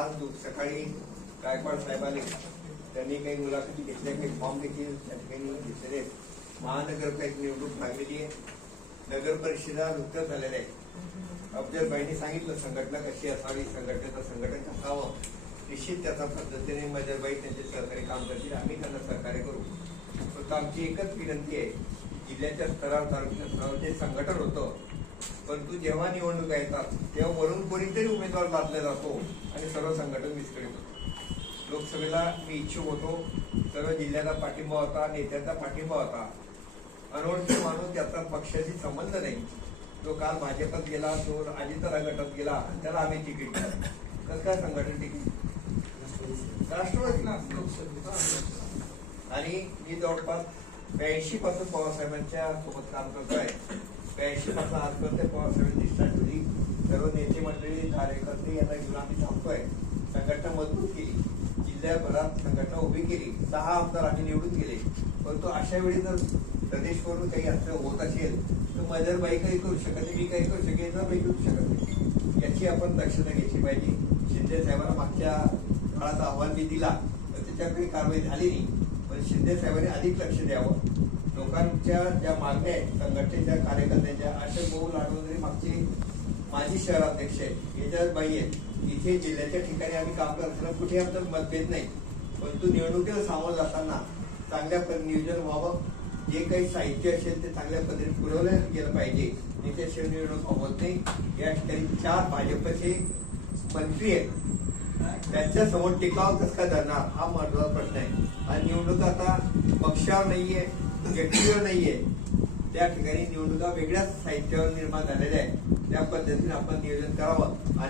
आज सकाळी गायकवाड साहेब आले, त्यांनी काही मुलाखती घेतल्या, काही फॉर्म देखील त्या ठिकाणी घेतलेले आहेत. महानगरपालिका निवडणूक लागलेली आहे, नगर परिषदा नुकत्याच झालेल्या आहे. अफजलबाईंनी सांगितलं संघटना कशी असावी, संघटनेचं संघटन असावं. निश्चित त्याचा पद्धतीने मजरबाई त्यांचे सहकारी काम करतील, आम्ही त्यांना सहकार्य करू. फक्त आमची एकच विनंती आहे, जिल्ह्याच्या स्तरावर तालुक्याच्या स्तरावर जे संघटन होतं, परंतु जेव्हा निवडणुका येतात तेव्हा वरून कोणीतरी उमेदवार लादला जातो आणि सर्व संघटन विस्कळीत होतं. लोकसभेला मी इच्छुक होतो, सर्व जिल्ह्याचा पाठिंबा होता, नेत्यांचा पाठिंबा होता. अनोळखी माणूस त्याचा पक्षाशी संबंध नाही, तो काल भाजपात गेला, तो अजितदादा गटात गेला आणि त्याला आम्ही तिकीट दिलं. कसं काय संघटन तिकीट राष्ट्रवादीला आणि मी जवळपास 82 पासून पवारसाहेबांच्या सोबत काम करतोय. 82 पासून आजपर्यंत पवारसाहेबांची निष्ठा ठेवली. सर्व नेते मंडळी, कार्यकर्ते यांना घेऊन आम्ही थांबतोय. संघटना मजबूत केली, जिल्ह्याभरात संघटना उभी केली, 6 आमदार आम्ही निवडून गेले. परंतु अशा वेळी जर प्रदेशवरून काही असं होत असेल तर मजरबाई काही करू शकत नाही, मी काही करू शकेल, बाई करू शकत नाही. याची आपण दक्षता घ्यायची पाहिजे. शिंदे साहेबांना मागच्या काळात अहवाल मी दिला तर त्याच्यावर काही कारवाई झाली नाही, पण शिंदे साहेबांनी अधिक लक्ष द्यावं. लोकांच्या ज्या मागण्या आहेत, संघटनेच्या कार्यकर्त्यांच्या, असे बहु लाडवंदरी मागचे माजी शहराध्यक्ष आहेत, एजाजबाई आहेत. इथे जिल्ह्याच्या ठिकाणी आम्ही काम करत असताना कुठे आमचं मतभेद नाही, परंतु निवडणुकीला सामोरं जाताना चांगल्या नियोजन व्हावं. जे काही साहित्य असेल ते चांगल्या पद्धतीने पुरवलं गेलं पाहिजे. त्याशिवाय निवडणूक होत नाही. या ठिकाणी 4 भाजपचे मंत्री आहेत, त्यांच्या समोर टिकाव कसं काय धरणार हा महत्वाचा प्रश्न आहे. आणि निवडणूक आता पक्षावर नाहीये, व्यक्तीवर नाहीये, त्या ठिकाणी निवडणुका वेगळ्याच साहित्यावर निर्माण झालेल्या आहेत. त्या पद्धतीने आपण नियोजन करावं. आणि